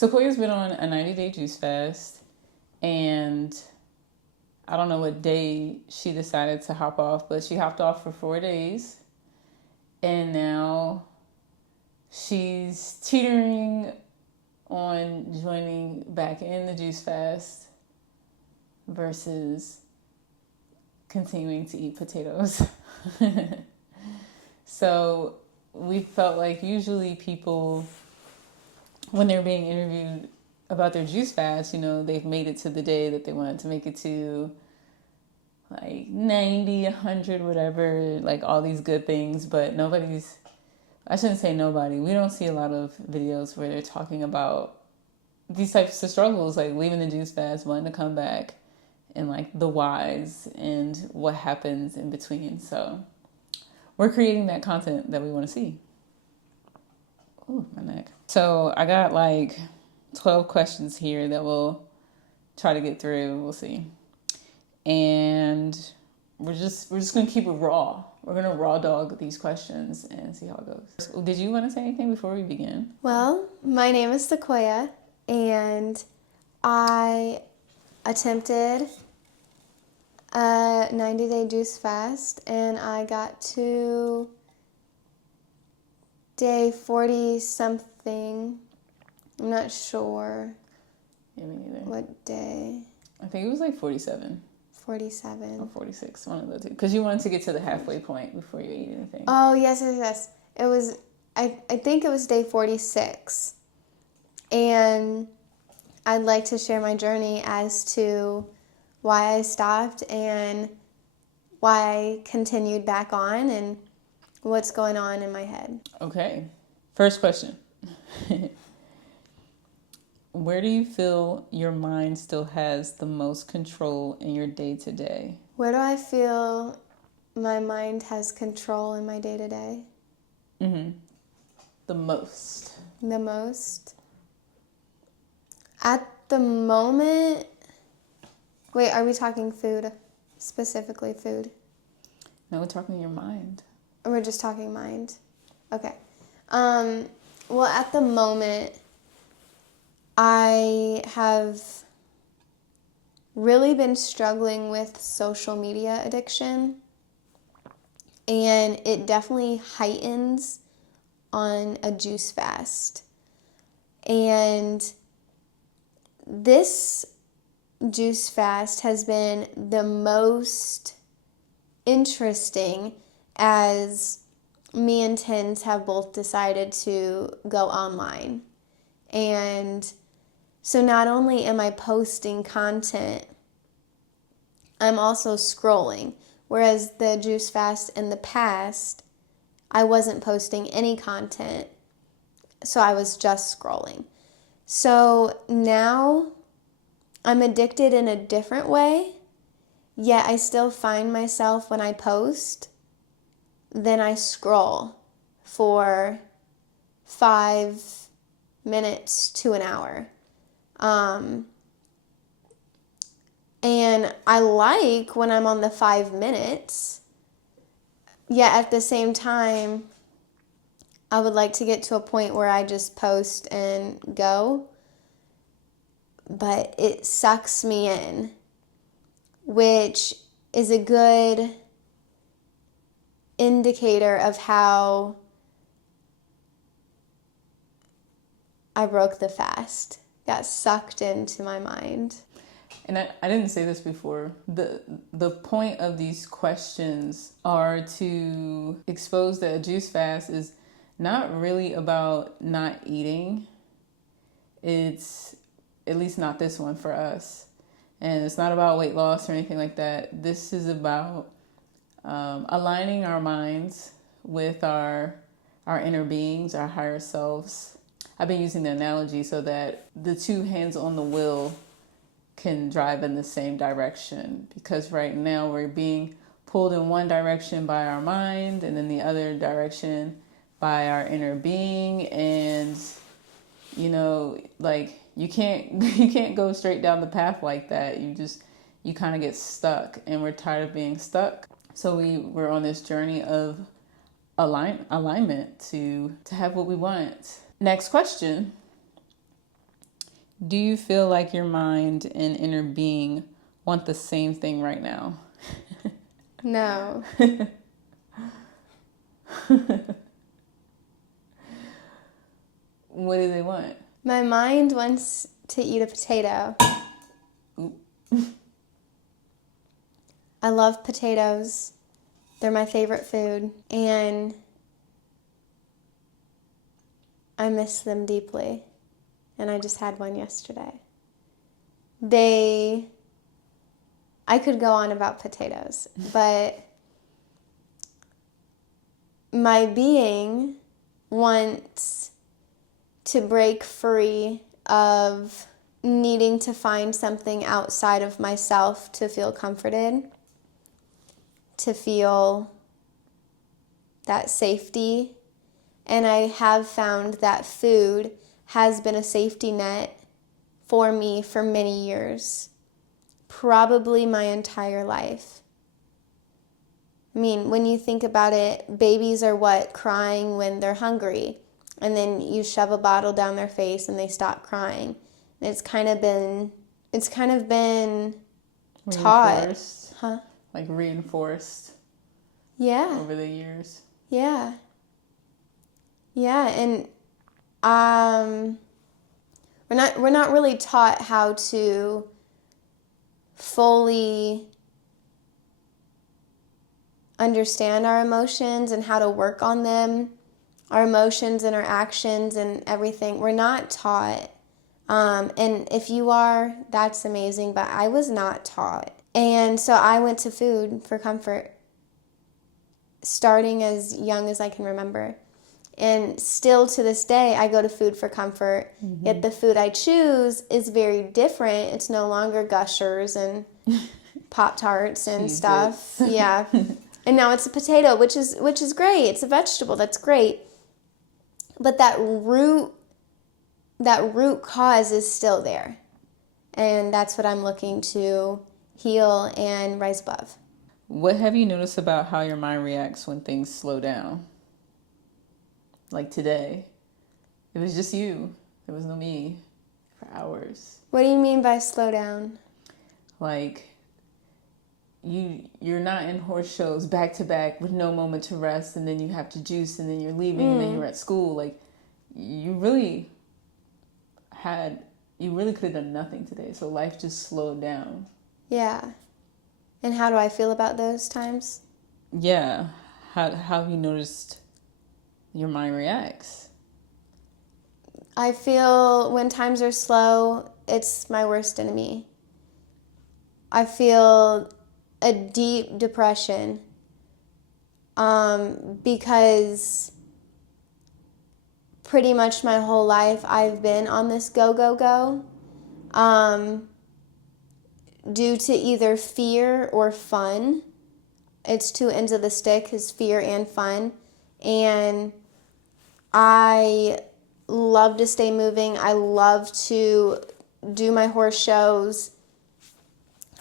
Sequoia's been on a 90-day juice fast, and I don't know what day she decided to hop off, but she hopped off for 4 days, and now she's teetering on joining back in the juice fast versus continuing to eat potatoes. So we felt like usually people, when they're being interviewed about their juice fast, they've made it to the day that they wanted to make it to, like 90, 100, whatever, like all these good things. But I shouldn't say nobody. We don't see a lot of videos where they're talking about these types of struggles, like leaving the juice fast, wanting to come back, and like the whys and what happens in between. So we're creating that content that we want to see. Ooh, my neck. So I got like 12 questions here that we'll try to get through. We'll see. And we're just gonna keep it raw. We're gonna raw dog these questions and see how it goes. Did you want to say anything before we begin? Well, my name is Sequoia, and I attempted a 90-day juice fast, and I got to day 40-something. I'm not sure Yeah, me neither. what day. I think it was like 47. 47. Or 46, one of the two. Because you wanted to get to the halfway point before you ate anything. Oh, yes. It was, I think it was day 46. And I'd like to share my journey as to why I stopped and why I continued back on and what's going on in my head. Okay. First question. Where do you feel your mind still has the most control in your day-to-day? Where do I feel my mind has control in my day-to-day? The most. The most? At the moment... Wait, are we talking food? Specifically food? No, we're talking your mind. Or we're just talking mind? Okay. Well, at the moment, I have really been struggling with social media addiction, and it definitely heightens on a juice fast. And this juice fast has been the most interesting, as me and Tenzyn have both decided to go online. And so not only am I posting content, I'm also scrolling. Whereas the juice fast in the past, I wasn't posting any content, so I was just scrolling. So now I'm addicted in a different way, yet I still find myself when I post, then I scroll for 5 minutes to an hour. And I like when I'm on the 5 minutes, yet at the same time, I would like to get to a point where I just post and go, but it sucks me in, which is a good indicator of how I broke the fast, got sucked into my mind. And I didn't say this before. The point of these questions are to expose that a juice fast is not really about not eating. It's, at least not this one for us. And it's not about weight loss or anything like that. This is about aligning our minds with our inner beings, our higher selves. I've been using the analogy so that the two hands on the wheel can drive in the same direction, because right now we're being pulled in one direction by our mind and then the other direction by our inner being. And like you can't go straight down the path like that. You kind of get stuck, and we're tired of being stuck. So we're on this journey of alignment to have what we want. Next question. Do you feel like your mind and inner being want the same thing right now? No. What do they want? My mind wants to eat a potato. Ooh. I love potatoes. They're my favorite food. And I miss them deeply. And I just had one yesterday. I could go on about potatoes, but my being wants to break free of needing to find something outside of myself to feel comforted, to feel that safety. And I have found that food has been a safety net for me for many years, probably my entire life. I mean, when you think about it, babies are crying when they're hungry. And then you shove a bottle down their face and they stop crying. And it's kind of been taught. Reinforced? Huh? Like reinforced Yeah. over the years? Yeah. Yeah, and we're not really taught how to fully understand our emotions and how to work on them, our emotions and our actions and everything. We're not taught. And if you are, that's amazing, but I was not taught. And so I went to food for comfort, starting as young as I can remember. And still to this day, I go to food for comfort. Mm-hmm. Yet the food I choose is very different. It's no longer Gushers and Pop-Tarts and stuff. Yeah. And now it's a potato, which is great. It's a vegetable. That's great. But that root cause is still there. And that's what I'm looking to heal and rise above. What have you noticed about how your mind reacts when things slow down? Like today, it was just you. There was no me for hours. What do you mean by slow down? Like, you're not in horse shows back to back with no moment to rest, and then you have to juice, and then you're leaving, and then you're at school. Like, you really could have done nothing today. So life just slowed down. Yeah. And how do I feel about those times? Yeah. How have you noticed your mind reacts? I feel when times are slow, it's my worst enemy. I feel a deep depression because pretty much my whole life I've been on this go, go, go due to either fear or fun. It's two ends of the stick, is fear and fun. And I love to stay moving. I love to do my horse shows.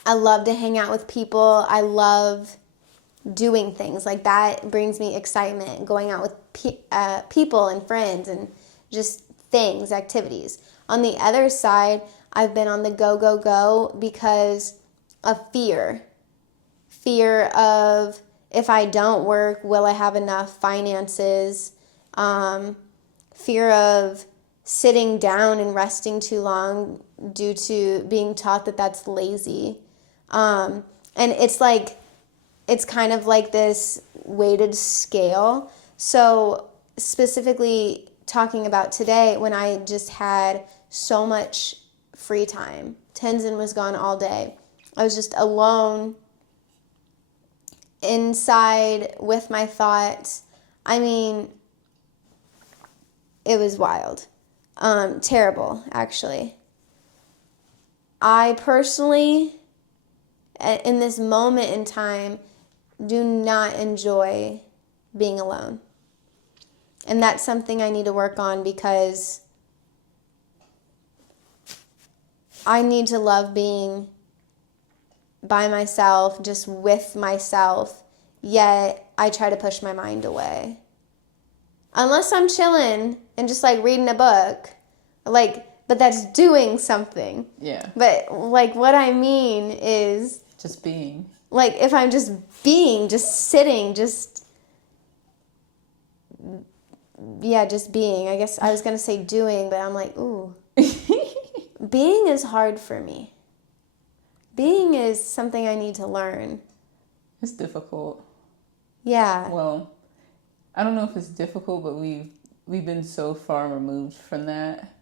I love to hang out with people. I love doing things. Like that brings me excitement, going out with people and friends and just things, activities. On the other side, I've been on the go, go, go because of fear. Fear of if I don't work, will I have enough finances? Fear of sitting down and resting too long due to being taught that that's lazy. And it's kind of like this weighted scale. So specifically talking about today, when I just had so much free time, Tenzyn was gone all day. I was just alone inside with my thoughts. I mean, it was wild. Terrible, actually. I personally, in this moment in time, do not enjoy being alone. And that's something I need to work on because I need to love being by myself, just with myself, yet I try to push my mind away. Unless I'm chilling and just like reading a book, like but that's doing something. Yeah. But, like, what I mean is... Just being. Like, if I'm just being, just sitting, just... Yeah, just being. I guess I was going to say doing, but I'm like, ooh. Being is hard for me. Being is something I need to learn. It's difficult. Yeah. Well, I don't know if it's difficult, but we've been so far removed from that.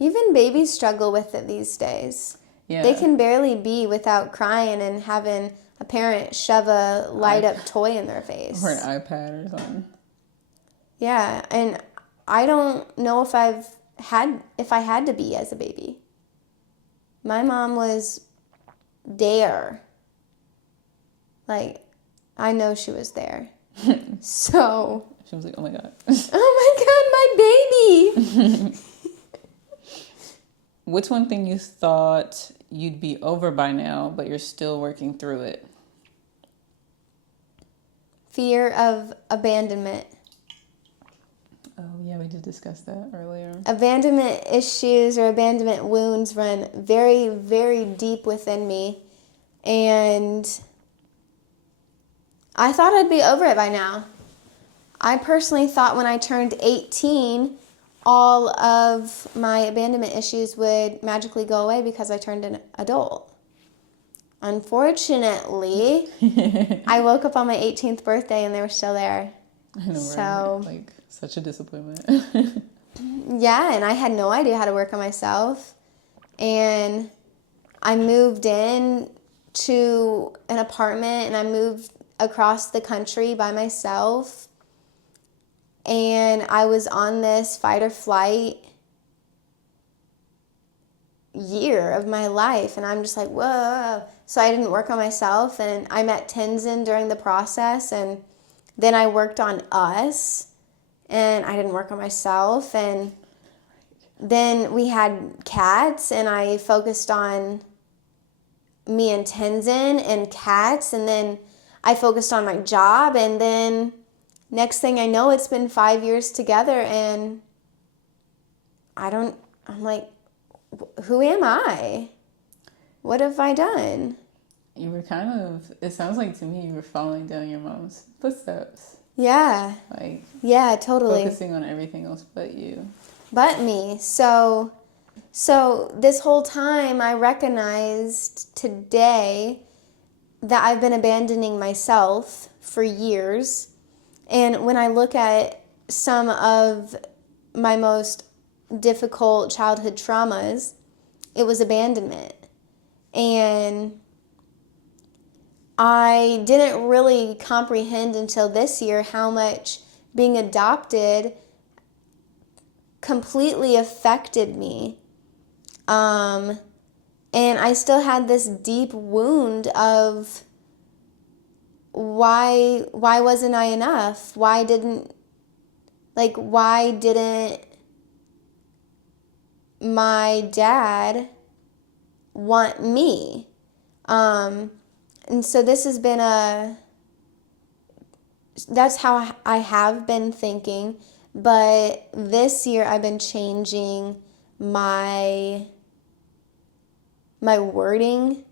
Even babies struggle with it these days. Yeah. They can barely be without crying and having a parent shove a light-up toy in their face. Or an iPad or something. Yeah, and I don't know if I had to be as a baby. My mom was there. Like, I know she was there. So. She was like, oh my God. Oh my God, my baby! What's one thing you thought you'd be over by now, but you're still working through it? Fear of abandonment. Oh, yeah, we did discuss that earlier. Abandonment issues or abandonment wounds run very, very deep within me. And I thought I'd be over it by now. I personally thought when I turned 18, all of my abandonment issues would magically go away because I turned an adult. Unfortunately, I woke up on my 18th birthday and they were still there. I know, so, right? Like, such a disappointment. Yeah, and I had no idea how to work on myself. And I moved in to an apartment and I moved across the country by myself. And I was on this fight or flight year of my life. And I'm just like, whoa. So I didn't work on myself. And I met Tenzyn during the process. And then I worked on us. And I didn't work on myself. And then we had cats. And I focused on me and Tenzyn and cats. And then I focused on my job. And then next thing I know, it's been 5 years together. And I'm like, who am I? What have I done? You were kind of, it sounds like to me you were following down your mom's footsteps. Yeah. Like, yeah, totally. Focusing on everything else but you. But me. So this whole time I recognized today that I've been abandoning myself for years. And when I look at some of my most difficult childhood traumas, it was abandonment. And I didn't really comprehend until this year how much being adopted completely affected me. And I still had this deep wound of why wasn't I enough? Why didn't my dad want me? And so this has been that's how I have been thinking, but this year I've been changing my wording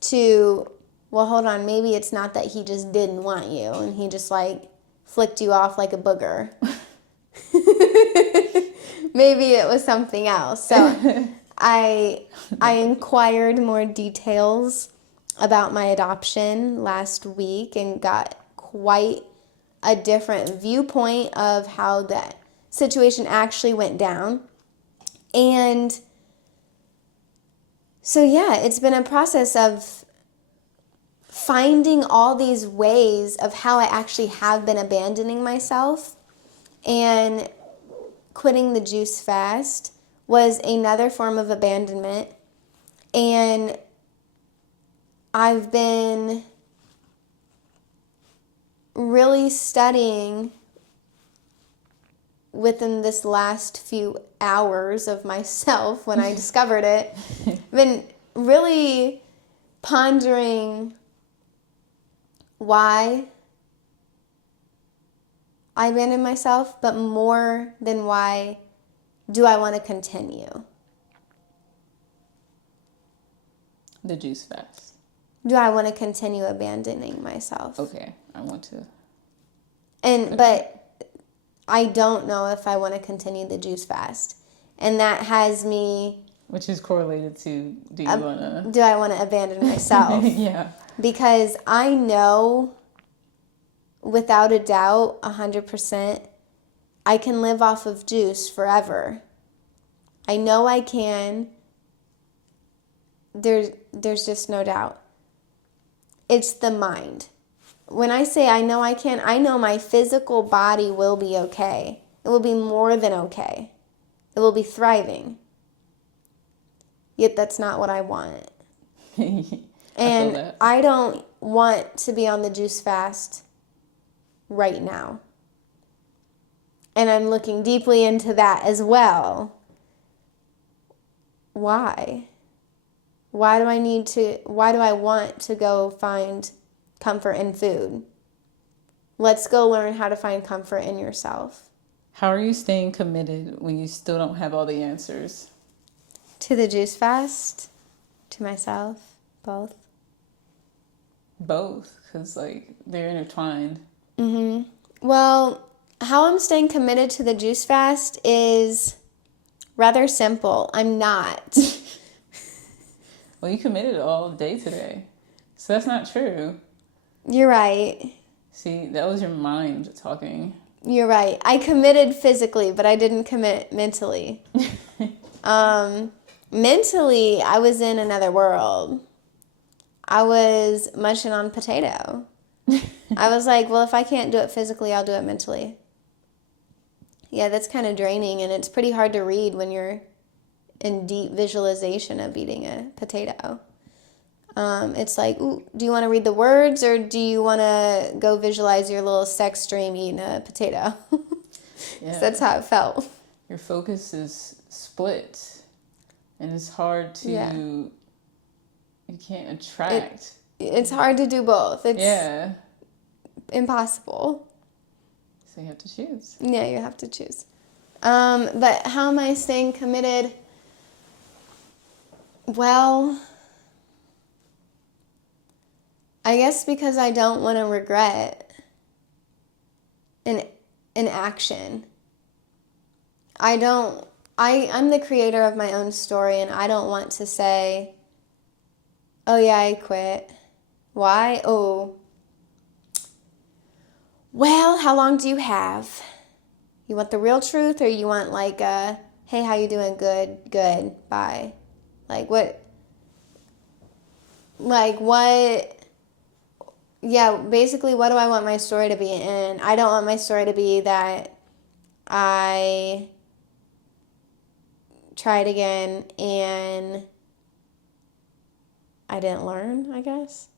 to, well, hold on, maybe it's not that he just didn't want you and he just like flicked you off like a booger. Maybe it was something else. So I inquired more details about my adoption last week and got quite a different viewpoint of how that situation actually went down. And so, yeah, it's been a process of finding all these ways of how I actually have been abandoning myself. And quitting the juice fast was another form of abandonment. And I've been really studying within this last few hours of myself when I discovered it. I've been really pondering why I abandoned myself, but more than why do I want to continue? The juice fast. Do I want to continue abandoning myself? Okay, I want to. But I don't know if I want to continue the juice fast. And that has me... Which is correlated to, do I want to abandon myself? Yeah. Because I know, without a doubt, 100%, I can live off of juice forever. I know I can. There's just no doubt. It's the mind. When I say I know I can, I know my physical body will be okay. It will be more than okay. It will be thriving. Yet that's not what I want. And I don't want to be on the juice fast right now. And I'm looking deeply into that as well. Why? Why do I want to go find comfort in food? Let's go learn how to find comfort in yourself. How are you staying committed when you still don't have all the answers? To the juice fast? To myself? Both? Both, because they're intertwined. Mm-hmm. Well, how I'm staying committed to the juice fast is rather simple. I'm not. Well, you committed all day today. So that's not true. You're right. See, that was your mind talking. You're right. I committed physically, but I didn't commit mentally. Mentally, I was in another world. I was munching on potato. I was like, well, if I can't do it physically, I'll do it mentally. Yeah, that's kind of draining, and it's pretty hard to read when you're in deep visualization of eating a potato. It's like, ooh, do you want to read the words, or do you want to go visualize your little sex dream eating a potato? Yeah. So that's how it felt. Your focus is split, and it's hard to, you can't attract. It's hard to do both. It's impossible. So you have to choose. Yeah, you have to choose. But how am I staying committed? Well, I guess because I don't want to regret an action. I'm the creator of my own story, and I don't want to say, oh yeah, I quit. Why? Oh, well, how long do you have? You want the real truth, or you want hey, how you doing? Good, bye. What? Yeah, basically, what do I want my story to be? And I don't want my story to be that I tried again and I didn't learn, I guess.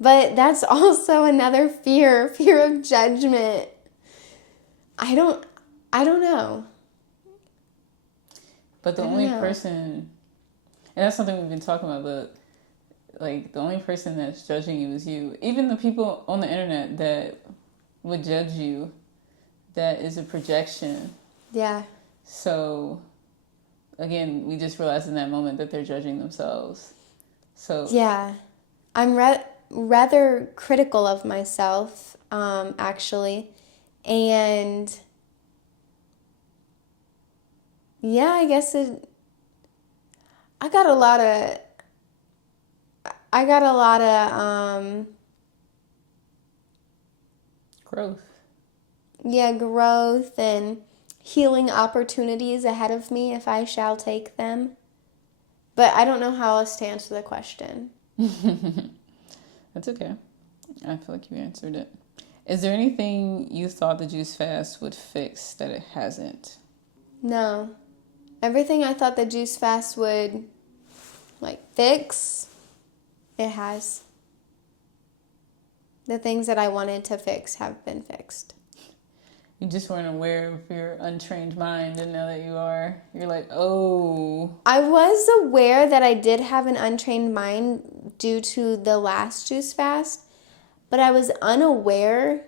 But that's also another fear of judgment. I don't know. But the only person, and that's something we've been talking about, but the only person that's judging you is you. Even the people on the internet that would judge you, that is a projection. Yeah. So, again, we just realized in that moment that they're judging themselves. So yeah, I'm rather critical of myself, actually, and yeah, I guess I got a lot of growth. Yeah, growth and healing opportunities ahead of me if I shall take them. But I don't know how else to answer the question. That's okay. I feel like you answered it. Is there anything you thought the juice fast would fix that it hasn't? No. Everything I thought the juice fast would fix, it has. The things that I wanted to fix have been fixed. You just weren't aware of your untrained mind, and now that you are, you're like, oh. I was aware that I did have an untrained mind due to the last juice fast, but I was unaware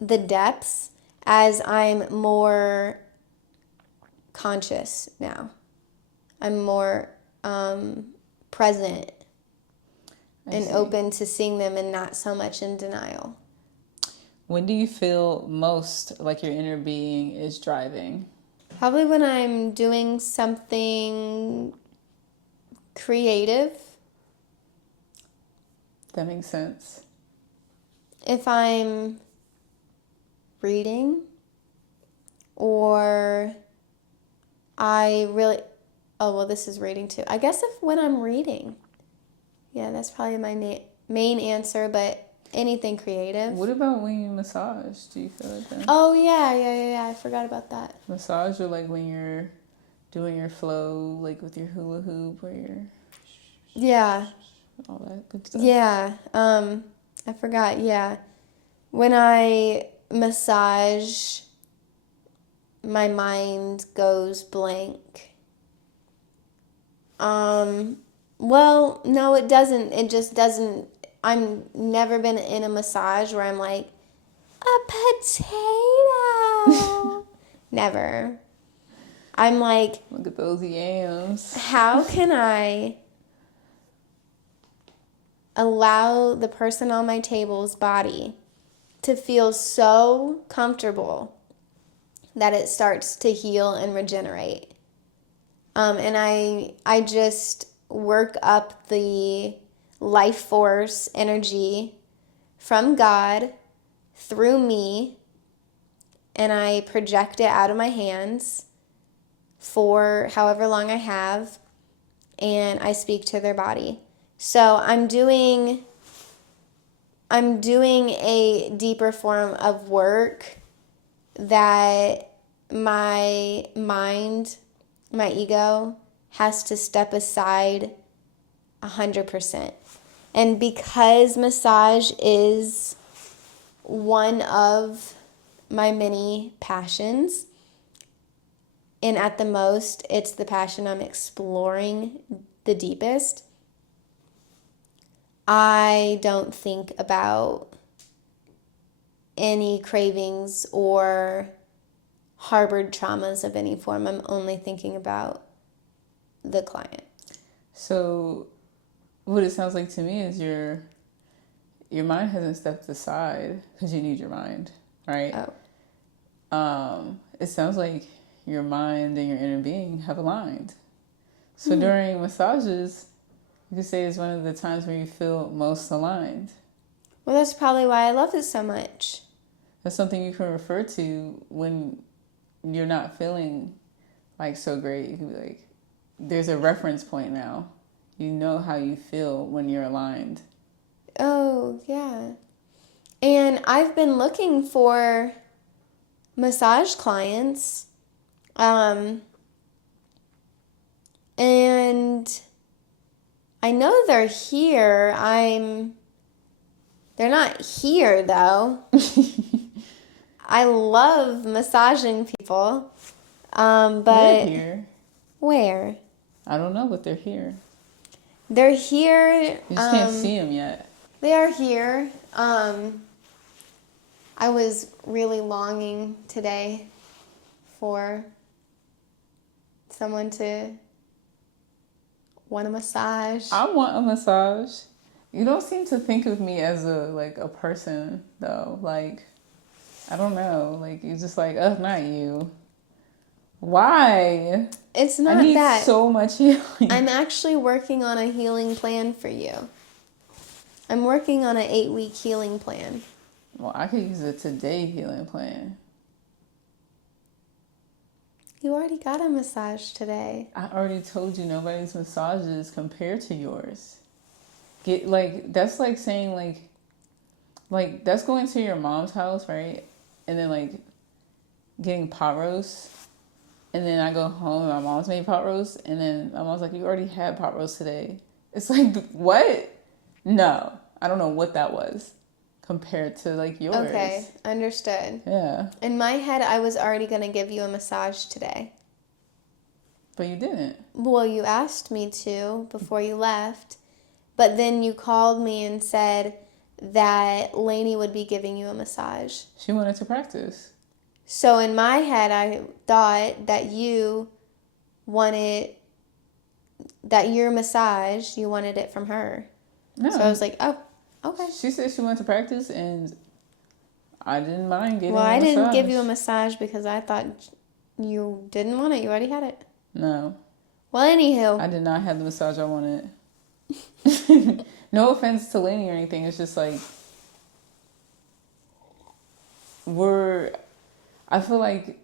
the depths as I'm more conscious now. I'm more present and open to seeing them and not so much in denial. When do you feel most like your inner being is driving? Probably when I'm doing something creative. That makes sense. If I'm reading or this is reading too. I guess when I'm reading. Yeah, that's probably my main answer, but anything creative. What about when you massage? Do you feel like that? Oh, yeah. I forgot about that. Massage, or like when you're doing your flow, like with your hula hoop or your... Yeah. All that good stuff. Yeah. I forgot, yeah. When I massage, my mind goes blank. Well, no, it doesn't. It just doesn't. I've never been in a massage where I'm like, a potato. Never. I'm like, look at those yams. How can I allow the person on my table's body to feel so comfortable that it starts to heal and regenerate? And I just work up the life force energy from God through me, and I project it out of my hands for however long I have, and I speak to their body. So I'm doing a deeper form of work that my mind, my ego, has to step aside 100%. And because massage is one of my many passions, and at the most, it's the passion I'm exploring the deepest, I don't think about any cravings or harbored traumas of any form. I'm only thinking about the client. So what it sounds like to me is your mind hasn't stepped aside because you need your mind, right? It sounds like your mind and your inner being have aligned. So during massages, you could say it's one of the times where you feel most aligned. Well, that's probably why I love it so much. That's something you can refer to when you're not feeling like so great. You can be like, there's a reference point now. You know how you feel when you're aligned. Oh, yeah. And I've been looking for massage clients. And I know they're here. They're not here though. I love massaging people. But they're here. Where? I don't know, but they're here. They're here. You just can't see them yet. They are here. I was really longing today for someone to want a massage. I want a massage. You don't seem to think of me as a person though. Like, I don't know. Like, you're just like, oh, not you. Why? It's not I need that. so much healing. I'm actually working on a healing plan for you. I'm working on an 8-week healing plan. Well, I could use a today healing plan. You already got a massage today. I already told you nobody's massages compare to yours. That's like saying like that's going to your mom's house, right? And then like getting pot roast. And then I go home and my mom's made pot roast. And then my mom's like, you already had pot roast today. It's like, what? No, I don't know what that was compared to like yours. Okay, understood. Yeah. In my head, I was already going to give you a massage today. But you didn't. Well, you asked me to before you left. But then you called me and said that Lainey would be giving you a massage. She wanted to practice. So in my head, I thought that you wanted that your massage, you wanted it from her. No. So I was like, oh, okay. She said she went to practice, and I didn't mind getting Well, a I massage. didn't give you a massage because I thought you didn't want it. You already had it. No. Well, anywho. I did not have the massage I wanted. No offense to Lainey or anything. It's just like, I feel like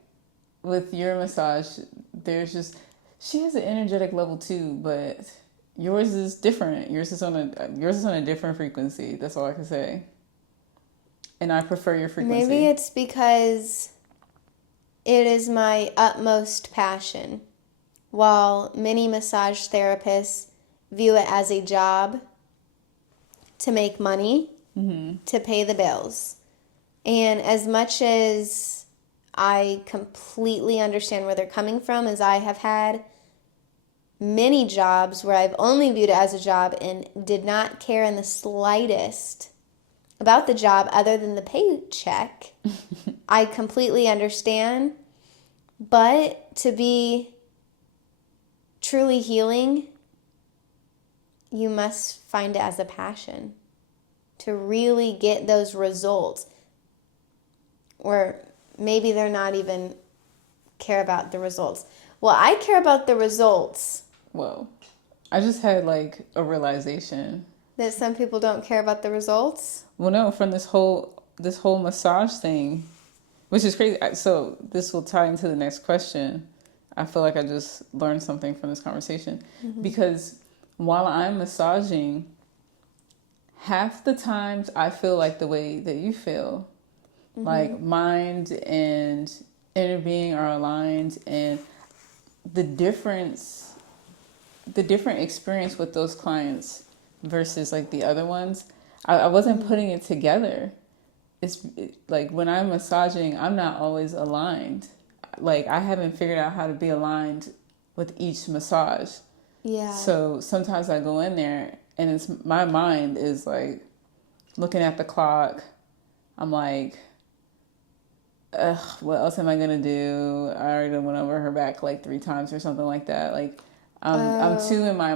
with your massage, there's just, she has an energetic level too, but yours is different. Yours is on a different frequency. That's all I can say. And I prefer your frequency. Maybe it's because it is my utmost passion. While many massage therapists view it as a job to make money, to pay the bills. And as much as I completely understand where they're coming from, as I have had many jobs where I've only viewed it as a job and did not care in the slightest about the job other than the paycheck, I completely understand. But to be truly healing, you must find it as a passion to really get those results. Or maybe they're not even care about the results. Well, I care about the results. Well, I just had like a realization That some people don't care about the results? Well, no, from this whole massage thing, which is crazy. So this will tie into the next question. I feel like I just learned something from this conversation because while I'm massaging, half the times I feel like the way that you feel, like mind and inner being are aligned, and the different experience with those clients versus like the other ones, I wasn't putting it together. Like when I'm massaging, I'm not always aligned. Like I haven't figured out how to be aligned with each massage. Yeah. So sometimes I go in there and my mind is like looking at the clock. I'm like, ugh, what else am I gonna do? I already went over her back like 3 times or something like that. Like I'm too in my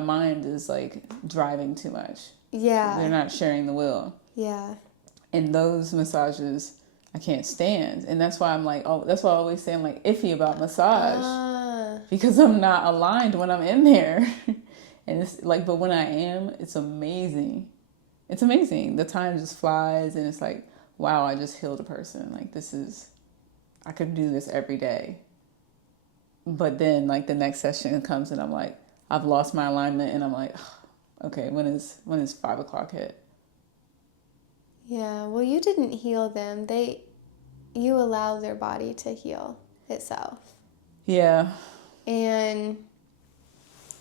mind is like driving too much. Yeah. They're not sharing the wheel. Yeah. And those massages I can't stand. And that's why I'm like, oh, that's why I always say I'm like iffy about massage. Because I'm not aligned when I'm in there. And it's like, but when I am, it's amazing. It's amazing. The time just flies and it's like, wow, I just healed a person. Like I could do this every day. But then like the next session comes and I'm like, I've lost my alignment and I'm like, okay, when is 5 o'clock hit? Yeah, well, you didn't heal them. You allowed their body to heal itself. Yeah. And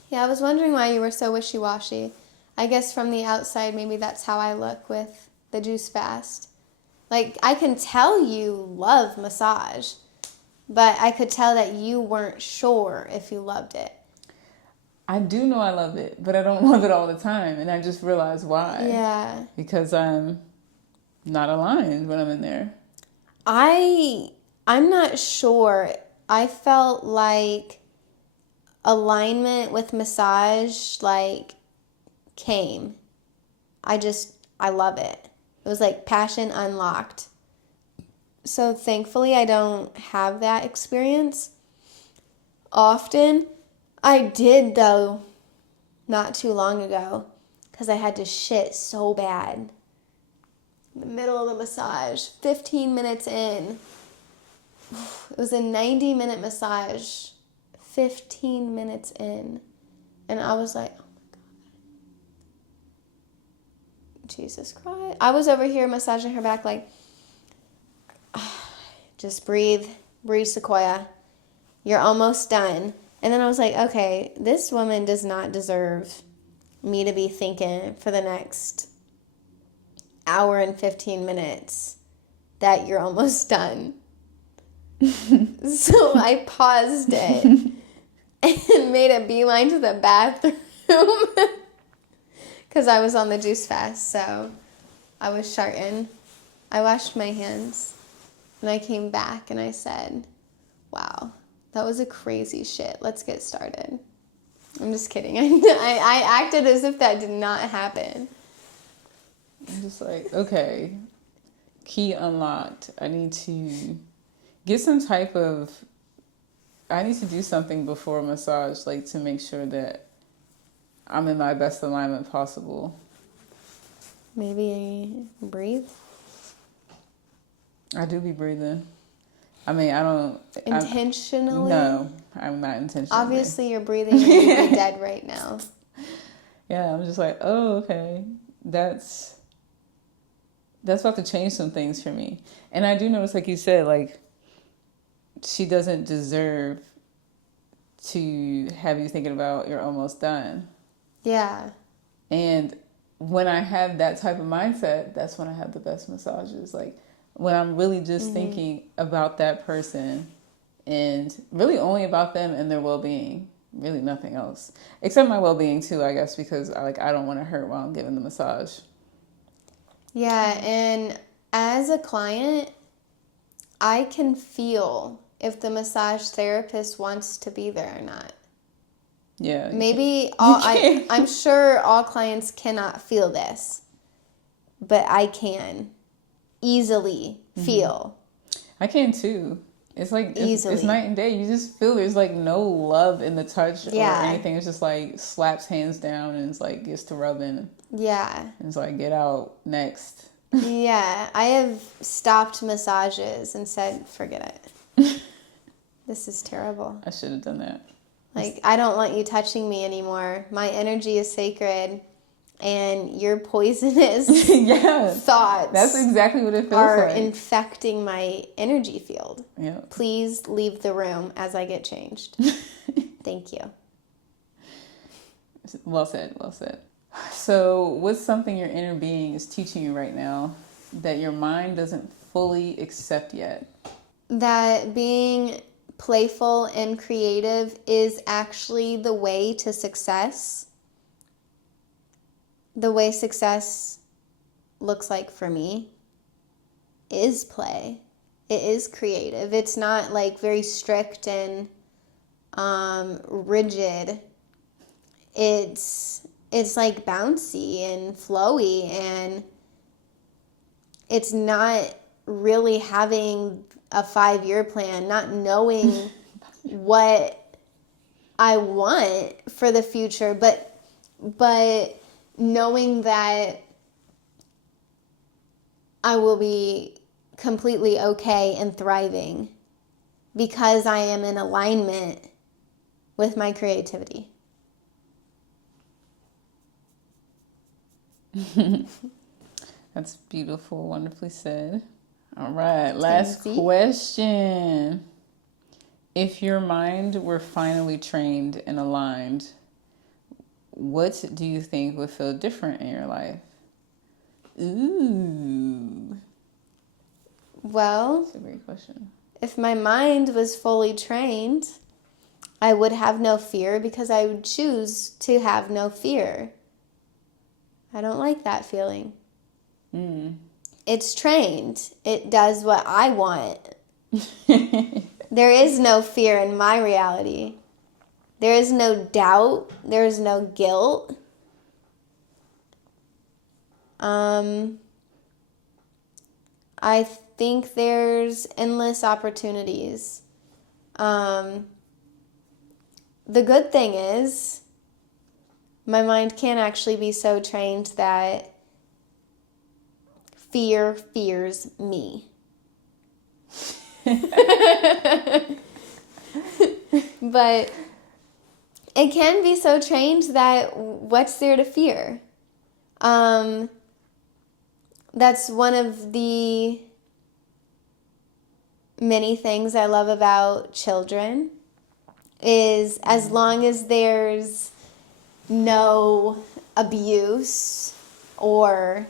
yeah, I was wondering why you were so wishy-washy. I guess from the outside, maybe that's how I look with the juice fast. Like, I can tell you love massage, but I could tell that you weren't sure if you loved it. I do know I love it, but I don't love it all the time. And I just realized why. Yeah. Because I'm not aligned when I'm in there. I'm not sure. I felt like alignment with massage like came. I love it. It was like passion unlocked. So thankfully I don't have that experience often. I did though not too long ago because I had to shit so bad. In the middle of the massage, 15 minutes in. It was a 90-minute massage, 15 minutes in. And I was like, oh my God. Jesus Christ. I was over here massaging her back like, just breathe, Sequoia. You're almost done. And then I was like, okay, this woman does not deserve me to be thinking for the next hour and 15 minutes that you're almost done. So I paused it and made a beeline to the bathroom because I was on the juice fast, so I was sharting. I washed my hands. And I came back and I said, wow, that was a crazy shit. Let's get started. I'm just kidding. I acted as if that did not happen. I'm just like, okay, key unlocked. I need to get some type of, I need to do something before massage, like to make sure that I'm in my best alignment possible. Maybe breathe. I do be breathing. I mean, I don't... Intentionally? No, I'm not intentionally. Obviously, you're breathing and you're dead right now. Yeah, I'm just like, oh, okay. That's about to change some things for me. And I do notice, like you said, like, she doesn't deserve to have you thinking about you're almost done. Yeah. And when I have that type of mindset, that's when I have the best massages. Like, when I'm really just thinking about that person and really only about them and their well-being, really nothing else. Except my well-being too, I guess, because I don't want to hurt while I'm giving the massage. Yeah, and as a client, I can feel if the massage therapist wants to be there or not. Yeah. Maybe I'm sure all clients cannot feel this, but I can easily feel. I can too. It's like it's night and day. You just feel there's like no love in the touch or anything. It's just like slaps hands down and it's like gets to rubbing. Yeah. And it's like get out next. Yeah, I have stopped massages and said, forget it. This is terrible. I should have done that. Like, I don't want you touching me anymore. My energy is sacred, and your poisonous thoughts. That's exactly what it feels are like. infecting my energy field. Yeah. Please leave the room as I get changed. Thank you. Well said. Well said. So, what's something your inner being is teaching you right now that your mind doesn't fully accept yet? That being playful and creative is actually the way to success. The way success looks like for me is play. It is creative. It's not like very strict and rigid. It's like bouncy and flowy, and it's not really having a 5-year plan, not knowing what I want for the future, but knowing that I will be completely okay and thriving because I am in alignment with my creativity. That's beautiful, wonderfully said. All right, last question. If your mind were finally trained and aligned, what do you think would feel different in your life? Ooh. Well, that's a great question. If my mind was fully trained, I would have no fear because I would choose to have no fear. I don't like that feeling. It's trained. It does what I want. There is no fear in my reality. There is no doubt. There is no guilt. I think there's endless opportunities. The good thing is, my mind can actually be so trained that fear fears me. But it can be so trained that what's there to fear? That's one of the many things I love about children is as long as there's no abuse or,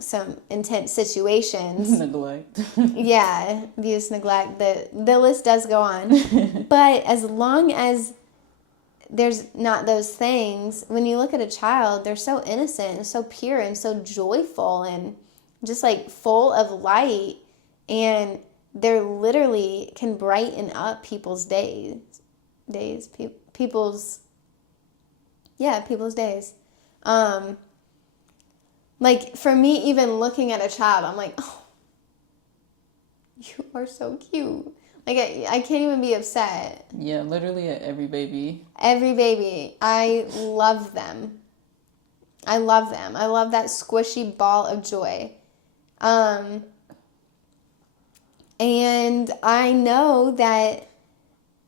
some intense situations. Neglect. Yeah, abuse, neglect, the list does go on. But as long as there's not those things, when you look at a child, they're so innocent and so pure and so joyful and just like full of light. and they're literally can brighten up people's people's days. Like for me, even looking at a child, I'm like, oh, you are so cute. Like I can't even be upset. Yeah, literally at every baby. Every baby, I love them. I love them. I love that squishy ball of joy. And I know that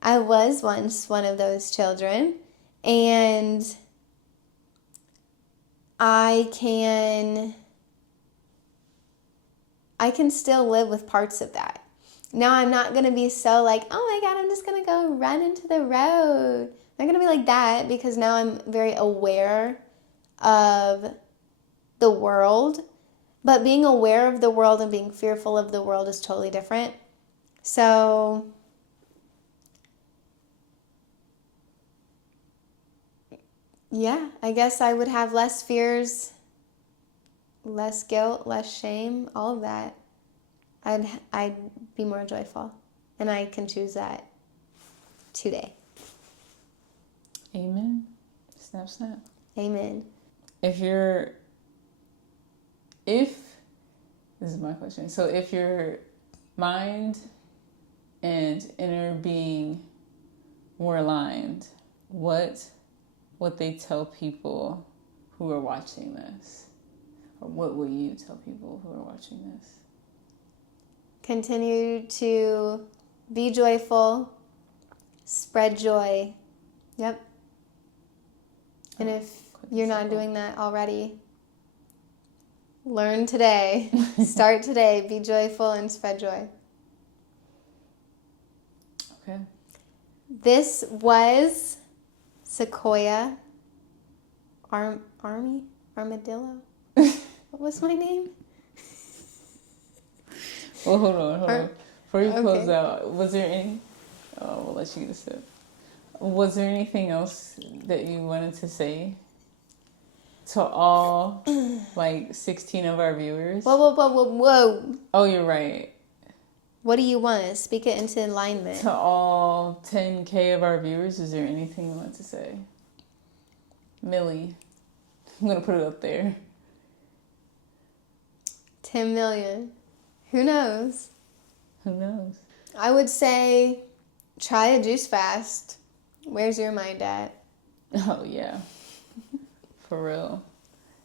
I was once one of those children, and I can still live with parts of that. Now I'm not going to be so like, oh my God, I'm just going to go run into the road. I'm not going to be like that, because now I'm very aware of the world. But being aware of the world and being fearful of the world is totally different. So yeah, I guess I would have less fears, less guilt, less shame, all of that. I'd be more joyful, and I can choose that today. Amen. Snap, snap. Amen. This is my question. So if your mind and inner being were aligned, what would they tell people who are watching this? Or what will you tell people who are watching this? Continue to be joyful, spread joy. Yep. And if you're not doing that already, learn today. Start today. Be joyful and spread joy. Okay. This was Sequoia Armadillo. What was my name? Well, hold on. Before you close out, was there any... Oh, we'll let you get a sip. Was there anything else that you wanted to say to all, 16 of our viewers? Whoa. Oh, you're right. What do you want? Speak it into alignment. To all 10K of our viewers, is there anything you want to say? Millie. I'm going to put it up there. 10 million. Who knows? Who knows? I would say try a juice fast. Where's your mind at? Oh, yeah. For real.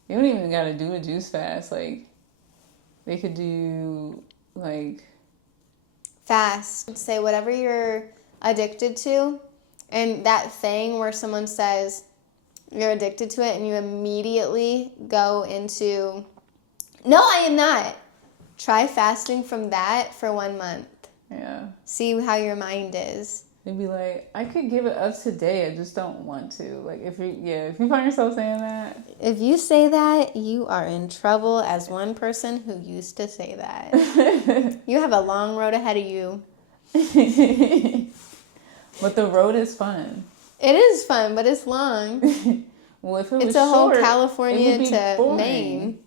You don't even got to do a juice fast. They could do, Fast. Say whatever you're addicted to. And that thing where someone says you're addicted to it and you immediately go into, no, I am not. Try fasting from that for 1 month. Yeah. See how your mind is. They'd be like, I could give it up today, I just don't want to. If you find yourself saying that. If you say that, you are in trouble as one person who used to say that. You have a long road ahead of you. But the road is fun. It is fun, but it's long. Well, if it was it's a whole short, California to boring. Maine.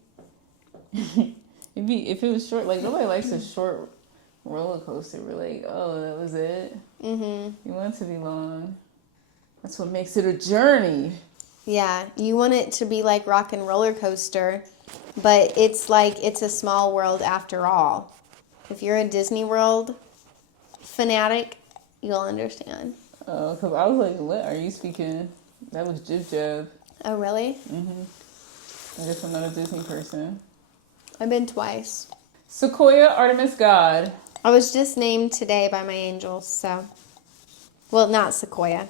If it was short, nobody likes a short roller coaster. We're like, oh, that was it. You want it to be long. That's what makes it a journey. Yeah, you want it to be like Rock and Roller Coaster, but it's a small world after all. If you're a Disney World fanatic, you'll understand. Oh, because I was like, what are you speaking? That was Jib Jab. Oh, really? I guess I'm not a Disney person. I've been twice. Sequoia Artemis God. I was just named today by my angels, so. Well, not Sequoia.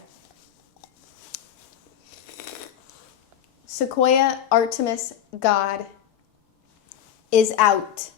Sequoia Artemis God is out.